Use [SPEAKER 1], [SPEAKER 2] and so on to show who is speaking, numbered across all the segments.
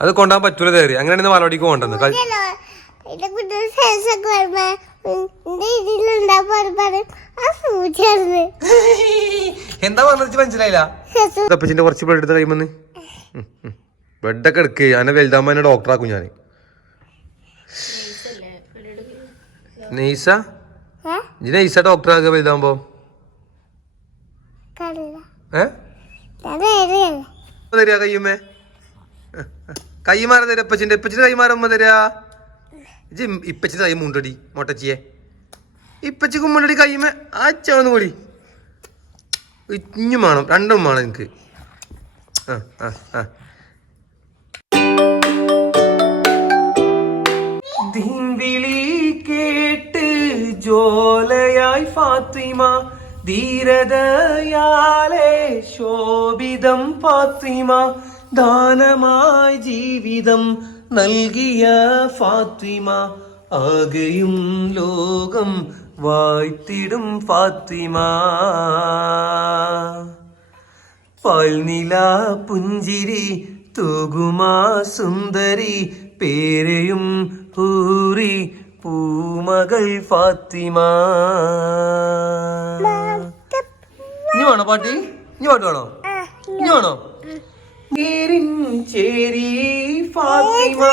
[SPEAKER 1] അത് കൊണ്ടാൻ പറ്റൂല തേറി അങ്ങനെയാണ് ബാലവാടിക്ക് പോകണ്ടെന്ന് ക-
[SPEAKER 2] ഇതല്ലോ, ഇതിന്റെ കുട്ടി സെൻസൊക്കെ വരുമ്പോ എന്റെ ഇതിലുണ്ടാവും ആ സൂചിയാണ്
[SPEAKER 1] എന്താ പറഞ്ഞത് മനസ്സിലായില്ല? അപ്പച്ചിന്റെ കുറച്ച് ബ്ലഡ് എടുത്ത് കഴിയുമെന്ന് ബെഡൊക്കെ എടുക്ക്. അന്നെ വലുതാകുമ്പോ എന്നെ ഡോക്ടറാക്കും ഞാൻ നെയ്സ?
[SPEAKER 2] ഡോക്ടറാക്ക
[SPEAKER 1] ഇജ് നെയ്സ ഡോക്ടറാക്കുക വലുതാകുമ്പോ ഏ?
[SPEAKER 2] ഞാൻ
[SPEAKER 1] കയ്യുമ്മേ കൈമാറ തരാ ഇപ്പച്ചിന്റെ ഇപ്പച്ചിന്റെ കൈമാറമ്മ തരാ? ഇജ് ഇപ്പച്ചിന്റെ കൈ മുണ്ടടി മൊട്ടച്ചിയെ. ഇപ്പച്ചിക്കും മുണ്ടടി കൈമേ ആച്ചാന്ന് കൂടി ഇഞ്ഞും വേണം രണ്ടും വേണം എനിക്ക്. ആ ആ ആ. കേട്ട് ജോലയായി ഫാത്തിമ ധീരതയാലെ ശോഭിതം ഫാത്തിമ. ദാനമായി ജീവിതം നൽകിയ ഫാത്തിമ ആകെയും ലോകം വായ്ത്തിടും ഫാത്തിമ. പാൽനില പുഞ്ചിരി തൂകുമാ സുന്ദരി പേരെയും ഹൂറി പൂമകൾ ഫാത്തിമ. ഇനി വേണോ പാട്ടി? ഇനി പാട്ട് വേണോ ഇനി വേണോ? നേരിൻ ചേരി ഫാത്തിമ.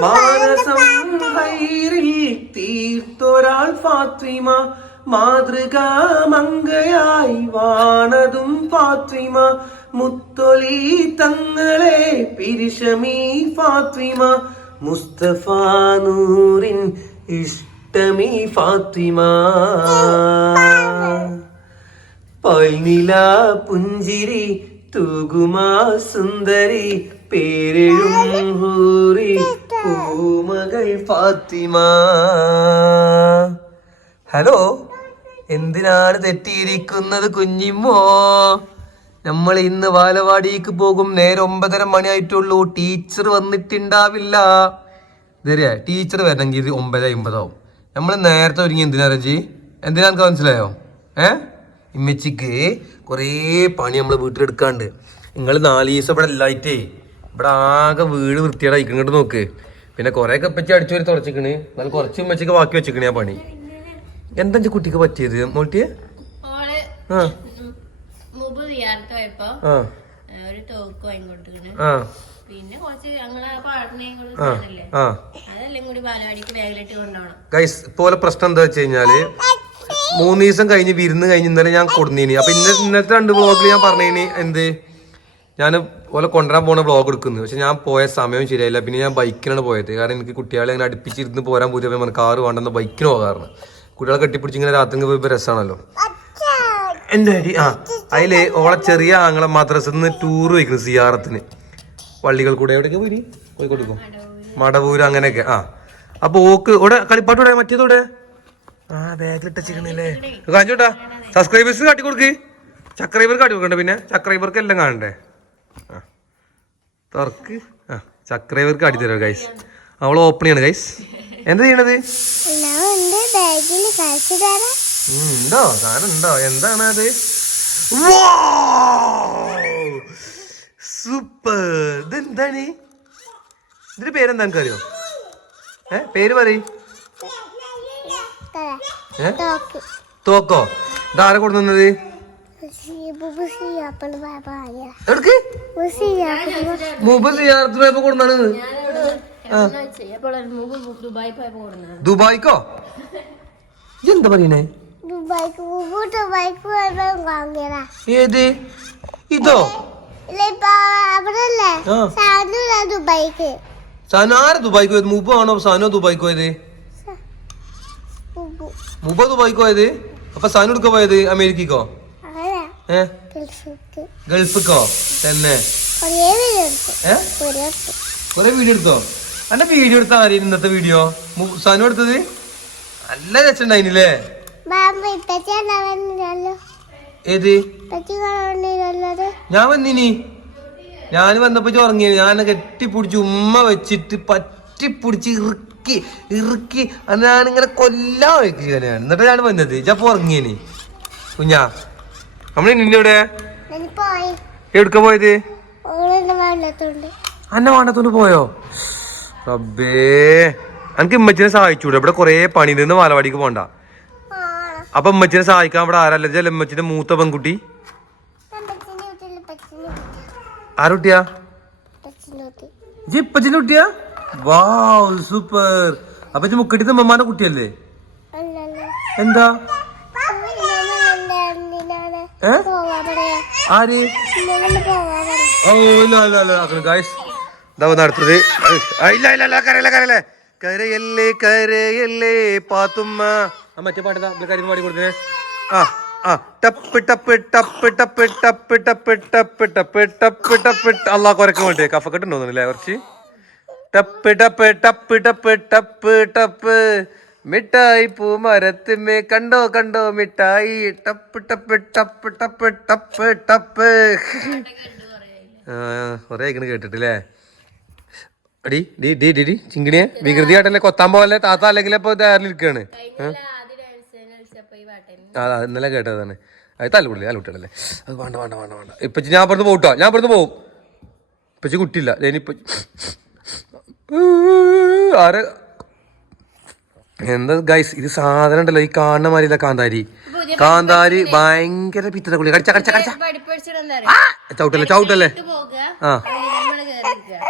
[SPEAKER 1] മാനസം ഹൈറിൽ തീർത്തൊരാൾ ഫാത്തിമ. മാതൃക മംഗയായി വാണതും ഫാത്തിമ. മുത്തൊലി തങ്ങളെ പിരിശമീ ഫാത്തിമ. മുസ്തഫ നൂറിൻ ഇഷ്ടമീ ഫാത്തിമ. പൈനില പുഞ്ചിരി തൂകുമാ സുന്ദരി പേരെഴും ഹൂറി പൂമകൾ ഫാത്തിമ. ഹലോ എന്തിനാണ് തെറ്റിയിരിക്കുന്നത് കുഞ്ഞിമ്മോ? നമ്മൾ ഇന്ന് ബാലവാടിക്ക് പോകും നേരെ ഒമ്പതര മണിയായിട്ടുള്ളൂ ടീച്ചർ വന്നിട്ടുണ്ടാവില്ല. ഇതറിയാ ടീച്ചർ വരണമെങ്കിൽ ഇത് ഒമ്പത് അമ്പതാവും. നമ്മൾ നേരത്തെ ഒരുങ്ങി എന്തിനാ രജി എന്തിനാ മനസ്സിലായോ? ഏ? ഇമ്മച്ചിക്ക് കുറേ പണി നമ്മൾ വീട്ടിലെടുക്കാണ്ട്. നിങ്ങൾ നാല് ദിവസം ഇവിടെ ഇല്ലായിട്ടേ ഇവിടെ ആകെ വീട് വൃത്തിയുടെ ഇങ്ങോട്ട് നോക്ക്. പിന്നെ കുറേ കപ്പച്ചി അടിച്ചു വരി തുടച്ചിക്കണ്. എന്നാൽ കുറച്ച് ഇമ്മച്ചിക്ക് ബാക്കി വെച്ചിക്കണ് ആ പണി. എന്താ കുട്ടിക്ക് പറ്റിയത്? മോട്ടിയെ ആ. ആ.
[SPEAKER 3] ഒരു പിന്നെ കുറച്ച് ഞങ്ങളെ അതെല്ലാം കൂടി ബാലവാടിക്ക് ബാഗിലിട്ട് കൊണ്ടുപോകണം.
[SPEAKER 1] ഗൈസ് പോലെ പ്രശ്നം എന്താ വെച്ച് കഴിഞ്ഞാൽ മൂന്ന് ദിവസം കഴിഞ്ഞ് വിരുന്ന് കഴിഞ്ഞ് ഇന്നലെ ഞാൻ കൊടുന്നീനി. അപ്പൊ ഇന്ന ഇന്നത്തെ രണ്ട് വ്ളോഗിൽ ഞാൻ പറഞ്ഞേനി എന്ത്? ഞാൻ ഓലെ കൊണ്ടുവരാൻ പോണ ബ്ലോഗ് എടുക്കുന്നു. പക്ഷെ ഞാൻ പോയ സമയം ശരിയായില്ല. പിന്നെ ഞാൻ ബൈക്കിനാണ് പോയത്. കാരണം എനിക്ക് കുട്ടികളെ അങ്ങനെ അടുപ്പിച്ചിരുന്ന് പോരാൻ പുതിയ കാറ് വേണ്ടെന്ന് ബൈക്കിന് പോകാറുണ്ട് കുട്ടികളെ കെട്ടിപ്പിടിച്ച് ഇങ്ങനെ രാത്രി പോയി രസമാണല്ലോ എന്റെ അടി ആ അതിൽ ഓളെ ചെറിയ ആങ്ങളെ മദ്രസ നിന്ന് ടൂർ വയ്ക്കുന്നു സിയാറത്തിന്. പള്ളികൾ കൂടെ എവിടെയൊക്കെ പോയി പോയി കൊടുക്കും മടവൂര് അങ്ങനെയൊക്കെ. ആ. അപ്പൊ ഓക്ക് ഇവിടെ കളിപ്പാട്ടൂടെ മറ്റേതോടെ ആ ബാഗിലിട്ട ചിക്കണില്ലേ കാണിച്ചോട്ടാ. സബ്സ്ക്രൈബേഴ്സ് കാട്ടി കൊടുക്ക്. സബ്സ്ക്രൈബർ കാട്ടി കൊടുക്കണ്ട പിന്നെ. ചക്രൈബർക്ക് എല്ലാം കാണണ്ടേ? ആ. തുറക്ക്. ആ ചക്രൈബർക്ക് കാട്ടി തരാം ഗൈസ് അവൾ ഓപ്പൺ ചെയ്യണം ഗൈസ് എന്താ ചെയ്യണത്? ഉണ്ടോ? സാധനം ഉണ്ടോ? എന്താണ് അത്? സൂപ്പർ ഇതെന്താണ്? ഇതിന്റെ പേരെന്താ അറിയോ ഏ പേര് പറയ്.
[SPEAKER 2] തോക്ക്.
[SPEAKER 1] ഇതാരെ കൊണ്ടുവന്നത്? എവിടക്ക് മുമ്പ് പോയപ്പോ ദുബായിക്കോ? എന്താ പറയണേ? ഏത്? ഇതോ?
[SPEAKER 2] ഇല്ല ഇപ്പൊ അവിടെ അല്ലേ
[SPEAKER 1] ആ.
[SPEAKER 2] സാധനം ദുബായിക്ക്.
[SPEAKER 1] സാനു ആരാ ദുബായിക്ക് പോയത്? മുമ്പ് ആണോ സാനോ ദുബായിക്ക് പോയത്?
[SPEAKER 2] ഉബു.
[SPEAKER 1] പോയിക്കോ പോയത്? അപ്പൊ സാധനം എടുക്ക പോയത് ഏ?
[SPEAKER 2] ഗൾഫിക്ക്.
[SPEAKER 1] തന്നെ.
[SPEAKER 2] കുറേ
[SPEAKER 1] വീഡിയോ എടുത്തോ. അന്റെ വീഡിയോ എടുത്താ. ആരെയും ഇന്നത്തെ വീഡിയോ സാധനം എടുത്തത്? നല്ല
[SPEAKER 2] വന്നില്ലല്ലോ?
[SPEAKER 1] ഏത്? ഞാൻ വന്നിനി. ഞാൻ വന്നപ്പോ ഉറങ്ങിയ ഞാൻ കെട്ടിപ്പിടിച്ച് ഉമ്മ വെച്ചിട്ട് പറ്റിപ്പിടിച്ച് ഇറുക്കി ഇറുക്കി ഇറുക്കി. ഞാനിങ്ങനെ കൊല്ലാൻ വെക്കുകയാണ് എന്നിട്ട് ഞാൻ വന്നത്. ഇജപ്പോ ഉറങ്ങിയനി. കുഞ്ഞാ നമ്മളെ നിന്നെവിടെ
[SPEAKER 2] ഞാൻ പോയി
[SPEAKER 1] എവിടുക്ക പോയത്? അന്നെ വേണ്ടത്തോണ്ട് പോയോ? റബ്ബേ. എനിക്ക് ഇമ്മച്ചിനെ സഹായിച്ചൂടെ? ഇവിടെ കൊറേ പണി നിന്ന് വാലവാടിക്ക് പോണ്ട. അപ്പൊ ഇമ്മച്ചിനെ സഹായിക്കാൻ ഇവിടെ ആരല്ല ചില ഇമ്മച്ചിന്റെ മൂത്ത പെൺകുട്ടി? ആരുട്ടിയാ?
[SPEAKER 2] പച്ചിന്
[SPEAKER 1] ഇപ്പച്ചിന്റെ കുട്ടിയാ? വാവ് സൂപ്പർ അപ്പൊ ഇജ്ജ് മുക്കട്ടിത്തെ ഉമ്മമാന്റെ കുട്ടിയല്ലേ എന്താ ആര് ഓ ഇല്ല ഇല്ല ഇല്ല ഗായ്സ് ഇതാ വന്ന് അടുത്തത് ഇല്ല ഇല്ല ഇല്ല കരയല്ലേ കരയല്ലേ കരയല്ലേ കരയല്ലേ പാത്തുമ്മ ആ മറ്റേ പാട്ടാ കാര്യം പാടി കൊടുത്തേ ആ ആ ടപ്പ് ടപ്പ് ടപ്പ് ടപ്പ് ടപ്പ് ടപ്പ് ടപ്പ് ടപ്പ് ടപ്പ് ടപ്പ് അല്ലാ കുരക്ക് വേണ്ടി കഫക്കെട്ട് ഉണ്ടോന്നില്ലേ കുറച്ച് ടപ്പ് ടപ്പ് ടപ്പ് ടപ്പ് ടപ്പ് ടപ്പ്. മിഠായി പൂമരത്തിമേ കണ്ടോ കണ്ടോ മിഠായി. ടപ്പ് ടപ്പ് ടപ്പ് ടപ്പ് ടപ്പ് ടപ്പ്. കൊറേ ആയിക്കണ് കേട്ടിട്ടില്ലേ? അടി ഡി ഡി ഡി ഡി ചിങ്കിണിയെ വികൃതിയായിട്ടല്ലേ കൊത്താൻ പോവല്ലേ? താത്ത അല്ലെങ്കിൽ ഇപ്പൊ ആ? ഇന്നലെ കേട്ടതാണ്. അത് തല്ലുപൊളി തല്ലുവിട്ടല്ലേ അത് വേണ്ട വേണ്ട വേണ്ട വേണ്ട. ഇപ്പച്ചി ഞാൻ പറഞ്ഞു പോകട്ടോ ഞാൻ പറഞ്ഞു പോവും. ഇപ്പച്ചി കുട്ടിയില്ല. ഇനിയിപ്പ ആരെ? എന്താ ഗൈസ് ഇത് സാധനം ഉണ്ടല്ലോ ഈ കാണുന്ന മാതിരില്ല കാന്താരി. കാന്താരി ഭയങ്കര പിത്തത കുളി. കടിച്ച കടിച്ച കടിച്ച? ചവിട്ടല്ലേ ചവിട്ടല്ലേ? ആ.
[SPEAKER 3] നമ്മൾ കേറിയിരിക്കുക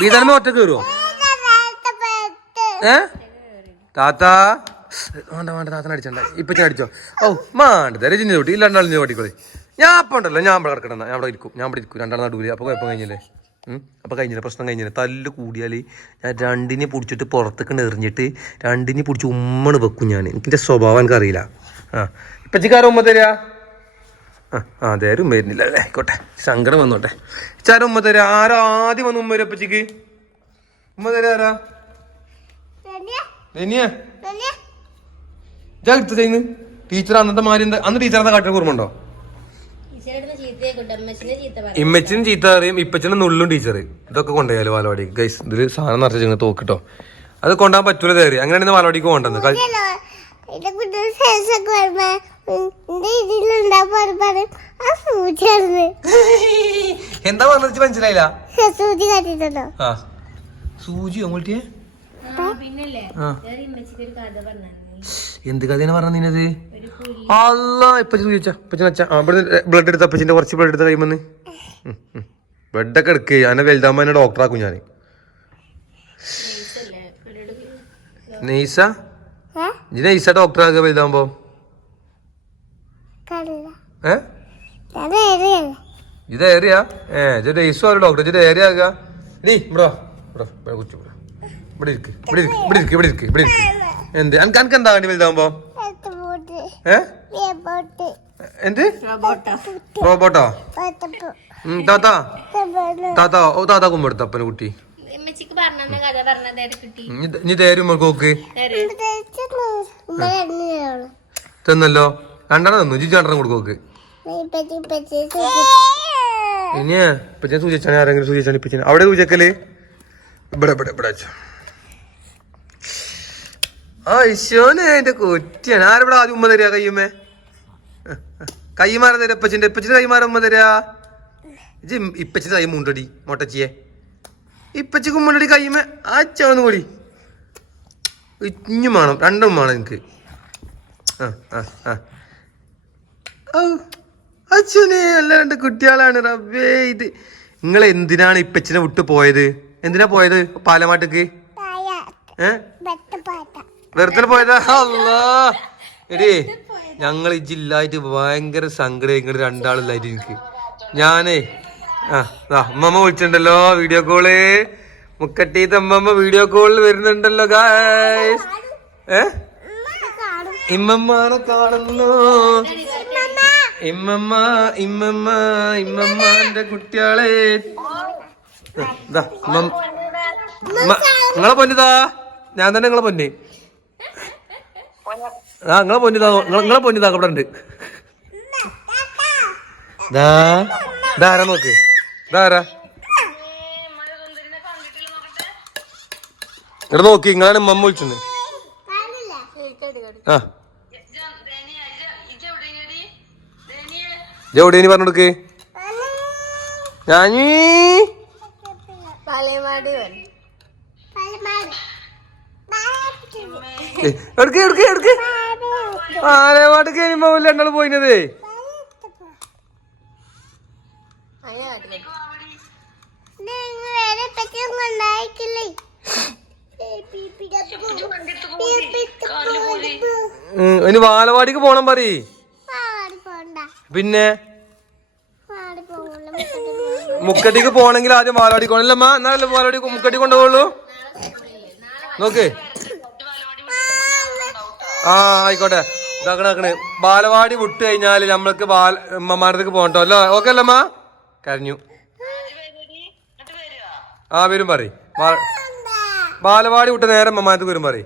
[SPEAKER 1] വീതനമേ ഒറ്റ കയറുമോ ഏ? താത്ത. വേണ്ട വേണ്ട താത്തനെ അടിച്ചണ്ട. ഇപ്പൊ അടിച്ചോ. ഓ മാണ്ട ചിന്ന തൊട്ടി രണ്ടാളും ഞാൻ ഓടിക്കോളി ഞാൻ അപ്പൊ ഉണ്ടല്ലോ ഞാൻ ഇവിടെ കിടക്കണ ഞാൻ ഇവിടെ ഇരിക്കും ഞാൻ ഇവിടെ ഇരിക്കും. രണ്ടാൾ നടുവിൽ. അപ്പൊ കുഴപ്പം കഴിഞ്ഞില്ലേ? ഉം. അപ്പൊ കഴിഞ്ഞില്ല പ്രശ്നം കഴിഞ്ഞില്ല തല്ല് കൂടിയാൽ ഞാൻ രണ്ടിനെ പിടിച്ചിട്ട് പുറത്തേക്ക് എറിഞ്ഞിട്ട് രണ്ടിനെ പിടിച്ച് ഉമ്മണ് വെക്കും ഞാൻ എനിക്കിന്റെ സ്വഭാവം എനിക്കറിയില്ല. ആ. ഇപ്പച്ചിക്കാരൻ ഉമ്മ തരാ? ആ ആ അതേരും ഉമ്മ വരുന്നില്ല അല്ലേ? ആയിക്കോട്ടെ. സങ്കടം വന്നോട്ടെ. ചാരം ഉമ്മ തരാ? ആരാ ആദ്യം വന്നു ഉമ്മ വരും അപ്പച്ചിക്ക് ഉമ്മ തരാ ആരാ? ഇനിയാ ഇതാ എടുത്ത് ചെയ്യുന്നു ടീച്ചർ അന്നത്തെ എന്താ അന്ന് ടീച്ചർ എന്താ കാട്ടിന് കുറുമുണ്ടോ ഇമ്മച്ചിനും ചീത്ത പറയും ഇപ്പച്ചനും നുള്ളും ടീച്ചർ ഇതൊക്കെ കൊണ്ടുപോയാലും വാലവാടി ഗൈസ് ഇതിൽ സാധനം നിറച്ച ചിങ്ങനെ തോക്കിട്ടോ. അത് കൊണ്ടുപോകാൻ പറ്റൂല തേറി അങ്ങനെയാണ് വാലവാടിക്ക്
[SPEAKER 2] കൊണ്ടുവന്നത്
[SPEAKER 1] എന്താ പറഞ്ഞത് മനസ്സിലായില്ല? സൂചിയോ
[SPEAKER 3] മുട്ടിയെ പിന്നല്ലേ കഥ പറഞ്ഞു
[SPEAKER 1] എന്ത് കഥയാണ് പറഞ്ഞത് നിന്നത്
[SPEAKER 3] ഒരു പുലി
[SPEAKER 1] അല്ല ഇപ്പച്ചി ചോദിച്ചാ ഇപ്പച്ചി വെച്ച ആ ഇവിടെ ബ്ലഡ് എടുത്ത? അപ്പച്ചിന്റെ കുറച്ച് ബ്ലഡ് എടുത്ത കഴിയുമെന്ന് ബ്ലഡൊക്കെ എടുക്കുക ഞാൻ വലുതാകുമ്പോ എന്നെ ഡോക്ടറാക്കും ഞാൻ നെയ്സ? ഇജ് നെയ്സ ഡോക്ടറാക്കുക വലുതാകുമ്പോ ഏ? ഇത് ഏറിയ ഏ ഇത് നെയ്സോ ഒരു ഡോക്ടർ ഇത് ഏറിയ ആകുക നീ ഇവിടെ കുച്ചു ഇവിടെ. ഇവിടെ ഇരിക്ക് ഇവിടെ ഇരിക്ക് ഇവിടെ ഇരിക്ക് ഇവിടെ ഇരിക്ക് ഇവിടെ ഇരിക്ക്. എന്ത്? അനക്ക് അനക്ക് എന്താ വേണ്ടി
[SPEAKER 2] വലുതാവുമ്പോ?
[SPEAKER 1] ഏ? എന്ത്?
[SPEAKER 3] റോബോട്ടാ
[SPEAKER 1] റോബോട്ടോ താത്താ. താത്താ ഓ താത്താ കുമ്പെടുത്ത അപ്പന കുട്ടി. ഇനി തേരും കോക്ക്. തിന്നല്ലോ. രണ്ടെണ്ണം തന്നു. ജിജി രണ്ടെണ്ണം കൊടുക്കോക്ക് ഇനിയാ ഇപ്പൊ ഞാൻ സൂചിച്ചാണ് ആരെങ്കിലും സൂചിച്ചാണ് ഇപ്പൊ അവിടെ സൂചിക്കൽ ഇവിടെ ഇവിടെ ഇവിടെ. ആ എന്റെ കുറ്റിയാണ് ആരവിടെ ആദ്യം ഉമ്മ തരിക കയ്യുമ്മേ? കൈമാറ തരാ ഇപ്പച്ചിന്റെ ഇപ്പച്ചിന്റെ കൈമാറ ഉമ്മ തരാ. ഇജ്ജ് ഇപ്പച്ചിന്റെ കൈ മുണ്ടടി മൊട്ടച്ചിയെ. ഇപ്പച്ചി കുമ്മണ്ടടി കയ്യുമ്മേ ആച്ചോന്ന് കൂടി ഇഞ്ഞും വേണം രണ്ടും വേണം എനിക്ക്. ആ ആ ആ. അച്ഛനെ അല്ല രണ്ട് കുട്ടികളാണ്. റബ്ബേ ഇത് നിങ്ങൾ എന്തിനാണ് ഇപ്പച്ചിനെ വിട്ട് പോയത്? എന്തിനാ പോയത്? പാലമാട്ടക്ക് ഏ? വെറുതെ പോയതാ? അല്ലാ എടേ ഞങ്ങൾ ഈ ജില്ലായിട്ട് ഭയങ്കര സങ്കടം ഇങ്ങോട്ട് രണ്ടാളില്ലായിട്ട് എനിക്ക്. ഞാനേ ആ അമ്മമ്മ വിളിച്ചിട്ടുണ്ടല്ലോ വീഡിയോ കോൾ മുക്കട്ടീത്ത് അമ്മമ്മ വീഡിയോ കോളിൽ വരുന്നുണ്ടല്ലോ ഗായ്സ് ഏ? ഇമ്മമ്മാനെ കാണുന്നു. ഇമ്മമ്മ ഇമ്മമ്മ ഇമ്മമ്മാന്റെ കുട്ടികളെ. നിങ്ങളെ പൊന്നിതാ ഞാൻ തന്നെ നിങ്ങളെ പൊന്ന്. ആ നിങ്ങളെ പൊന്നിതാ നിങ്ങളെ പൊന്നിതാ അവിടെ ഉണ്ട്. ഇതാരാ നോക്ക്? ഇതാരാ? ഇവിടെ നോക്കി നിങ്ങളാണ് മമ്മ വിളിച്ചത്. ആ. ജോഡിനി പറഞ്ഞെടുക്ക് ഞാനീ.
[SPEAKER 3] എടുക്ക്
[SPEAKER 1] ഏയ്, എവിടേക്ക് ആലവാടക്ക് കഴിയുമ്പോ രണ്ടാൾ പോയിനത്. ഇനി വാലവാടിക്ക് പോണം
[SPEAKER 2] പറ
[SPEAKER 1] പിന്നെ? മുക്കട്ടിക്ക് പോണെങ്കിൽ ആദ്യം ബാലവാടി പോകണല്ലമ്മ എന്നാലല്ലേ വാലവാടി മുക്കട്ടി കൊണ്ടുപോകുള്ളൂ നോക്ക്. ആ ആയിക്കോട്ടെ. ഇതാക്കണ ബാലവാടി വിട്ട് കഴിഞ്ഞാൽ നമ്മൾക്ക് ബാല ഉമ്മമാരത്തേക്ക് പോകണ്ടോ? അല്ലോ? ഓക്കെ അല്ലമ്മ കരഞ്ഞു. ആ വരും പറ ബാലവാടി വിട്ട് നേരെ ഉമ്മമാരത്തേക്ക് വരും പറ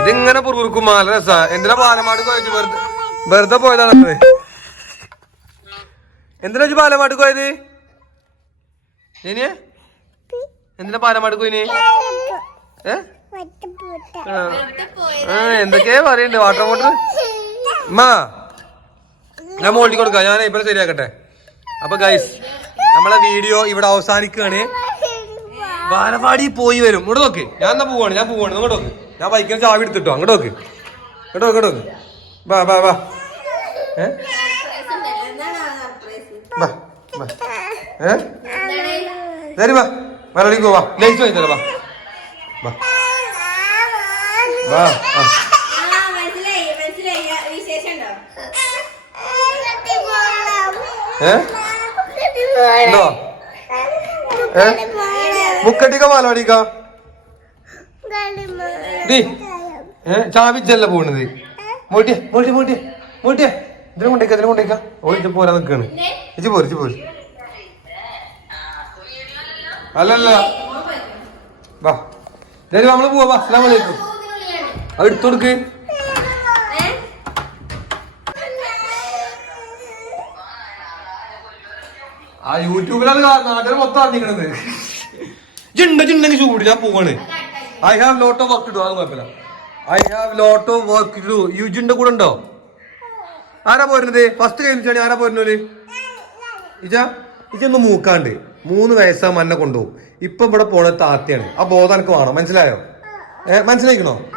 [SPEAKER 1] ഇതിങ്ങനെ പുറകുറുക്കും നല്ല രസാ. എന്തിനാ ബാലമാട് പോയത്? വെറുതെ വെറുതെ പോയതാണ് എന്തിനാ ബാലമാട് പോയത്? ഇനിയെ എന്തിനാ പാലമാട്. ആ എന്തൊക്കെയാ പറയണ്ട്? വാട്ടർ ബോട്ടിൽ മാ ഞാൻ മോൾട്ടി കൊടുക്കാം. ഞാൻ ഇപ്പൊ ശരിയാക്കട്ടെ. അപ്പൊ ഗൈസ് നമ്മളെ വീഡിയോ ഇവിടെ അവസാനിക്കുകയാണ് ബാലവാടി പോയി വരും. ഇങ്ങോട്ട് നോക്ക്. ഞാൻ എന്നാ പോവാണ്? ഞാൻ പോവാണ്. ഇങ്ങോട്ട് നോക്ക്. ഞാൻ ബൈക്കിന് ചാവി എടുത്തിട്ടോ. അങ്ങോട്ട് നോക്ക്. ഇങ്ങോട്ട് നോക്ക് ഇങ്ങോട്ട് നോക്ക്. ബാ ബാ ബാ ഏ? ബാ ബാ ഏ? ശരി ബാ ബാലവാടിക്ക് വാ ലൈറ്റ് വാങ്ങി തരാം വാ. വാ ആ.
[SPEAKER 3] ഉണ്ടോ?
[SPEAKER 1] ഏ? മുക്കട്ടിക്ക ബാലവാടിക്ക ഡി. ഏ ചാവിച്ചല്ല പോണത്. മോട്ടിയ മൂട്ടിയ മോട്ടിയ മോട്ടിയ. ഇതിനെ കൊണ്ടേക്ക ഇതിനെ കൊണ്ടേക്ക. ഓളിച്ച് പോരാ നിക്കാണ്. ഇച്ചു പോര് പോരി പോര്. അല്ലല്ല. വാ. നമ്മൾ പോവാ. കൊടുക്ക്. ആ യൂട്യൂബിലാണ് നാട്ടിൽ മൊത്തം അറിഞ്ഞിക്കണത് ജിണ്ട ജിണ്ടെങ്കിൽ ചൂട് ഞാൻ പോവാണ്. I have lot of work to അത് കുഴപ്പമില്ല. I have lot of work to യുജിന്റെ കൂടെ ഉണ്ടോ? ആരാ പോരുന്നത്? ഫസ്റ്റ് കഴിഞ്ഞാണ് ആരാ പോരുന്നോര് ഇജ? ഇജൊന്ന് മൂക്കാണ്ട്. മൂന്ന് വയസ്സാ മന്നെ കൊണ്ടുപോകും. ഇപ്പൊ ഇവിടെ പോണ താത്തയാണ്. ആ ബോധം എനിക്ക് വേണം? മനസ്സിലായോ? ഏ മനസ്സിലായിക്കണോ?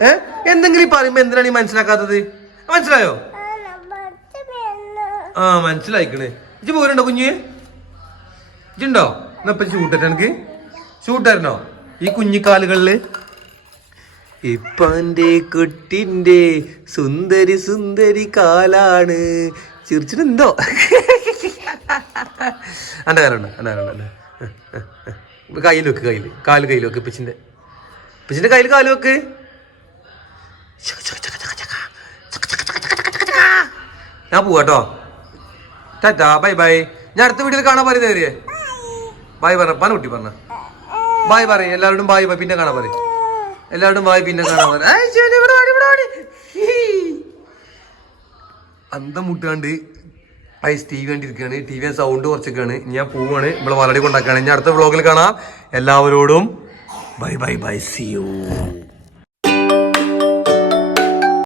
[SPEAKER 1] ഏ എന്തെങ്കിലും പറയുമ്പോ എന്തിനാണ് ഈ മനസ്സിലാക്കാത്തത്? മനസ്സിലായോ? ആ മനസ്സിലായിക്കണേ. ഇജ്ജ് പോരുണ്ടോ കുഞ്ഞ്? ഇജ്ജുണ്ടോ? എന്നപ്പ ഷൂട്ടറ്റ് എനിക്ക് ഷൂട്ടായിരുന്നോ ഈ കുഞ്ഞിക്കാലുകളിൽ? ഇപ്പന്റെ കുട്ടിന്റെ സുന്ദരി സുന്ദരി കാലാണ്. ചിരിച്ചിട്ടുണ്ടോ എന്റെ കാലുണ്ട് എന്റെ കാലുണ്ട് കയ്യിൽ വെക്ക് കയ്യിൽ. കാൽ കയ്യിൽ വെക്ക് പിച്ചിന്റെ പിച്ചിന്റെ കയ്യിൽ കാൽ വെക്ക്. ഞാൻ പോവാട്ടോ ടാറ്റാ ബൈ ബൈ. ഞാൻ അടുത്ത വീട്ടിൽ കാണാൻ പറയുന്നത് കയറിയേ ബായ് പറ പന കുട്ടി പറഞ്ഞ. ബായ് പറയും എല്ലാവരോടും ബായ് പിന്നെ കാണാൻ പറയും. എല്ലാവരോടും ബായ് പിന്നെ കാണാൻ പറയും. അന്തം മുട്ടാണ്ട് ഐസ് ടി വി കണ്ടിരിക്കുകയാണ്. ടി വി സൗണ്ട് കുറച്ചൊക്കെയാണ്. ഞാൻ പോവാണ്. നമ്മളെ വളരെ കൊണ്ടാക്കുകയാണ് ഞാൻ അടുത്ത വ്ളോഗിൽ കാണാം. എല്ലാവരോടും bye bye bye. See you